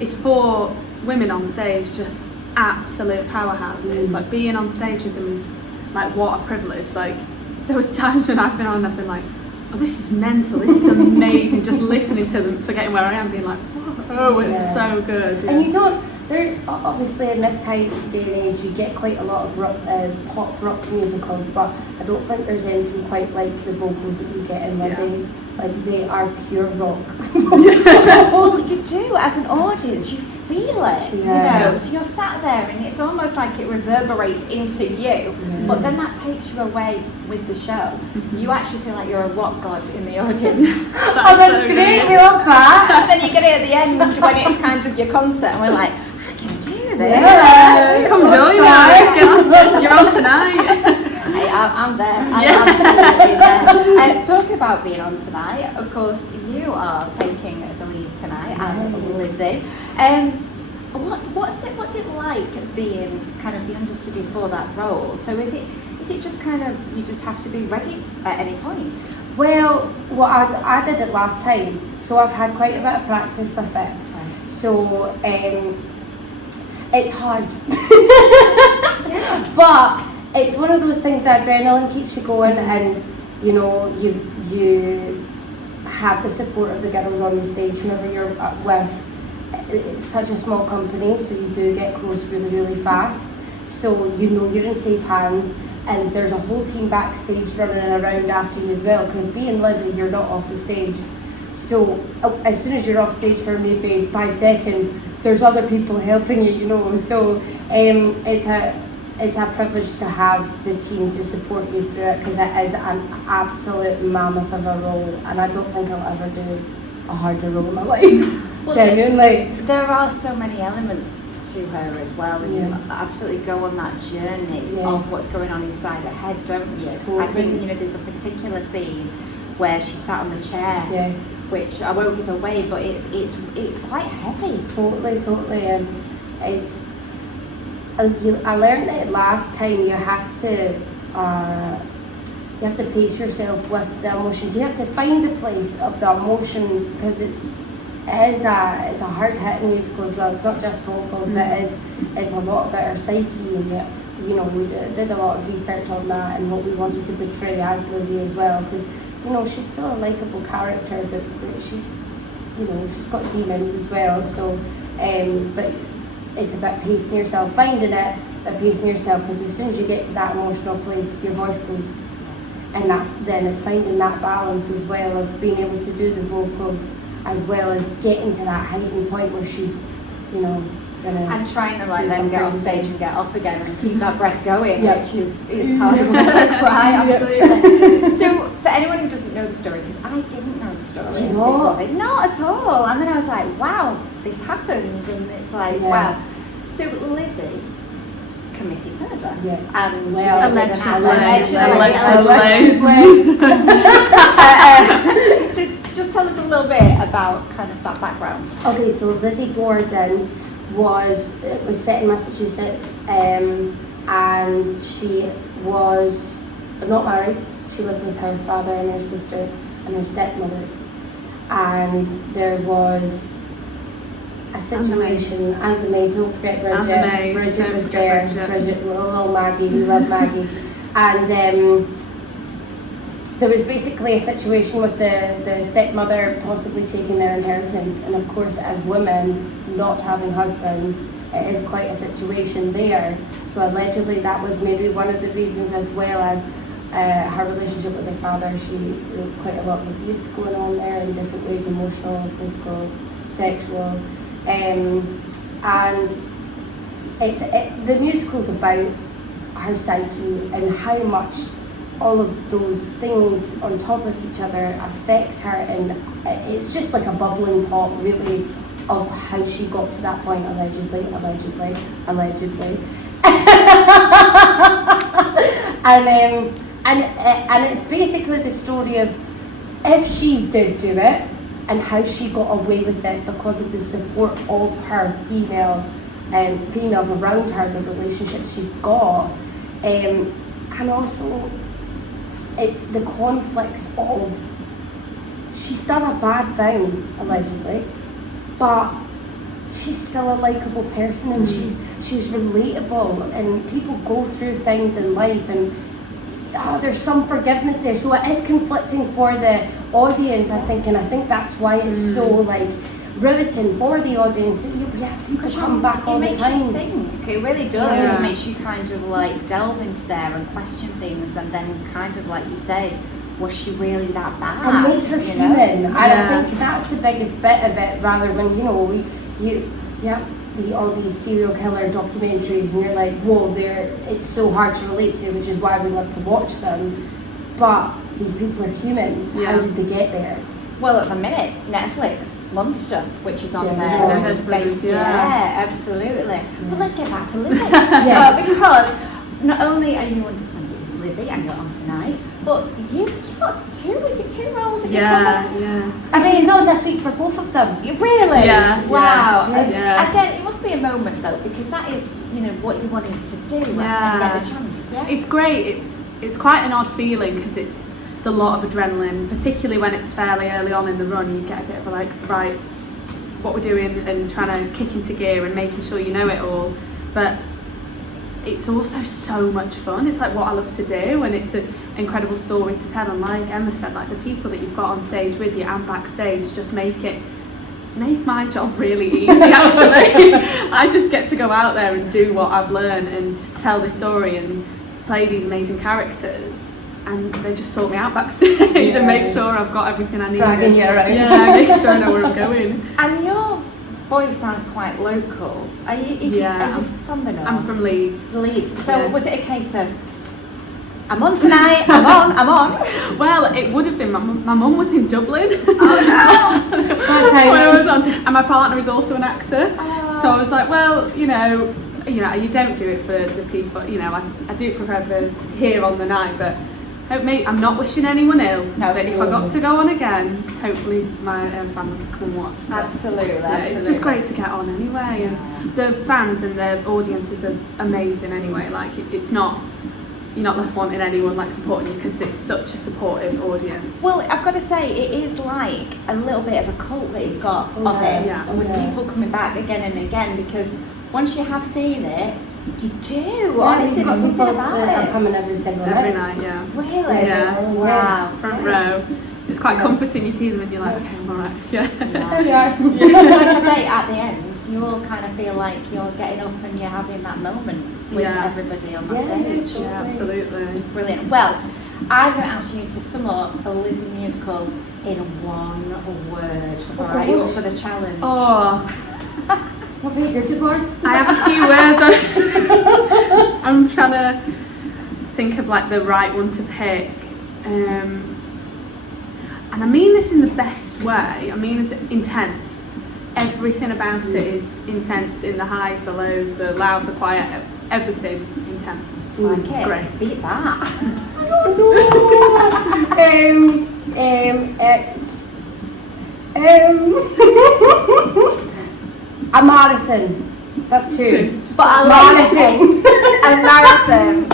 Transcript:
it's for women on stage, just absolute powerhouses. Like being on stage with them is like what a privilege. Like there was times when I've been on and I've been like, oh, this is mental, this is amazing, just listening to them, forgetting where I am, being like, oh, it's so good. And you don't, there obviously in this day and age you get quite a lot of pop rock musicals, but I don't think there's anything quite like the vocals that you get in Lizzie. Like they are pure rock. Well, you do as an audience, you feel it, you know. So you're sat there, and it's almost like it reverberates into you. But then that takes you away with the show. You actually feel like you're a rock god in the audience. That's so great. We love that. And then you get it at the end when it's kind of your concert, and we're like, I can do this. Yeah, come join us. You're on tonight. I'm there. I'm definitely there. Talking about being on tonight, of course, you are taking the lead tonight as Lizzie. What's it like being kind of the understudy for that role? So is it just kind of you just have to be ready at any point? Well, I did it last time, so I've had quite a bit of practice with it. Okay. So it's hard, but it's one of those things that adrenaline keeps you going, and you know you have the support of the girls on the stage whoever you're with. It's such a small company, so you do get close really fast, so you know you're in safe hands, and there's a whole team backstage running around after you as well, because being Lizzie, you're not off the stage. So as soon as you're off stage for maybe 5 seconds, there's other people helping you, you know. So it's a privilege to have the team to support you through it, because it is an absolute mammoth of a role, and I don't think I'll ever do a harder role in my life. Well, genuinely. There are so many elements to her as well, and you absolutely go on that journey of what's going on inside her head, don't you? Totally. I think there's a particular scene where she sat on the chair, which I won't give away, but it's quite heavy. Totally, and it's. I learned it last time. You have to pace yourself with the emotions. You have to find the place of the emotions, because it's a hard hitting musical as well. It's not just vocals. It's a lot about our psyche, and we did a lot of research on that and what we wanted to portray as Lizzie as well, because she's still a likable character, but she's got demons as well. So but it's about pacing yourself, finding it, but pacing yourself, because as soon as you get to that emotional place, your voice goes, and it's finding that balance as well of being able to do the vocals as well as getting to that hiding point where she's, gonna. And trying to then get off stage and get off again and keep that breath going, which is hard to cry, absolutely. So for anyone who doesn't know the story, because I didn't know the story before, not at all, and then I was like, wow, this happened, and it's like, wow. So Lizzie committed murder. And allegedly. So just tell us a little bit about kind of that background. Okay, so Lizzie Borden was set in Massachusetts, and she was not married. She lived with her father and her sister and her stepmother, and there was a situation, and the maid, don't forget Bridget. Bridget was there. Bridget, little Maggie, we love Maggie. And there was basically a situation with the stepmother possibly taking their inheritance, and of course as women not having husbands, it is quite a situation there. So allegedly that was maybe one of the reasons, as well as her relationship with her father. There's quite a lot of abuse going on there in different ways, emotional, physical, sexual. And the musical's about her psyche and how much all of those things on top of each other affect her, and it's just like a bubbling pot really of how she got to that point, allegedly. and it's basically the story of if she did do it, and how she got away with it because of the support of her females around her, the relationships she's got, and also it's the conflict of she's done a bad thing, allegedly, but she's still a likeable person, and she's relatable, and people go through things in life, and there's some forgiveness there. So it is conflicting for the audience, I think, and I think that's why it's so like riveting for the audience that people come back all the time. It makes you think. It really does. Yeah. It makes you kind of like delve into there and question things, and then kind of like you say, was she really that bad? And makes her human. And I think that's the biggest bit of it, rather when all these serial killer documentaries, and you're like, whoa, it's so hard to relate to, which is why we love to watch them. But these people are humans. How did they get there? Well, at the minute, Netflix, Monster, which is on there. Yeah, absolutely. Well, let's get back to Lizzie. Because not only are you understanding Lizzie, and you're on tonight, but you've got two roles that you're covering? I mean, she's on this week for both of them. Really? Yeah. Wow. Yeah. Again, it must be a moment though, because that is, what you wanted to do and get the chance. Yeah. It's great. It's quite an odd feeling, because it's a lot of adrenaline, particularly when it's fairly early on in the run. You get a bit of a like, right, what we're doing, and trying to kick into gear and making sure you know it all. But it's also so much fun. It's like what I love to do, and it's an incredible story to tell. And like Emma said, like the people that you've got on stage with you and backstage just make my job really easy, actually. I just get to go out there and do what I've learned and tell the story and play these amazing characters, and they just sort me out backstage and make sure I've got everything I need. Dragging you around. Yeah, making sure I know where I'm going. And your voice sounds quite local. Are you from the north? I'm from Leeds. So was it a case of, I'm on tonight, I'm on? Well, it would have been, my mum was in Dublin. Oh no! When I was on, and my partner is also an actor. So I was like, well, you don't do it for the people, I do it for whoever's here on the night, but I'm not wishing anyone ill. No, but if I got to go on again, hopefully my family can come and watch. Absolutely. It's just great to get on anyway, and the fans and the audiences are amazing anyway. Like it's not, you're not left wanting anyone like supporting you, because it's such a supportive audience. Well, I've got to say, it is like a little bit of a cult that it's got of it, with people coming back again and again, because once you have seen it, you do. Honestly, there's something about it. I'm coming every single Every night. night, Really? Yeah. Wow. Front row. It's quite comforting. You see them and you're like, okay, I'm alright. There we Yeah. are. Like I say, at the end, you all kind of feel like you're getting up and you're having that moment with everybody on that stage. Yeah, absolutely. Brilliant. Well, I'm going to ask you to sum up a Lizzie musical in one word. Alright, you up for the challenge? Oh. What about your 2 words? I have a few words. I'm trying to think of like the right one to pick. And I mean this in the best way. I mean it's intense. Everything about it is intense, in the highs, the lows, the loud, the quiet, everything intense. It's great. Beat that. I don't know. It's a marathon. That's 2. Just But a marathon. marathon. A marathon.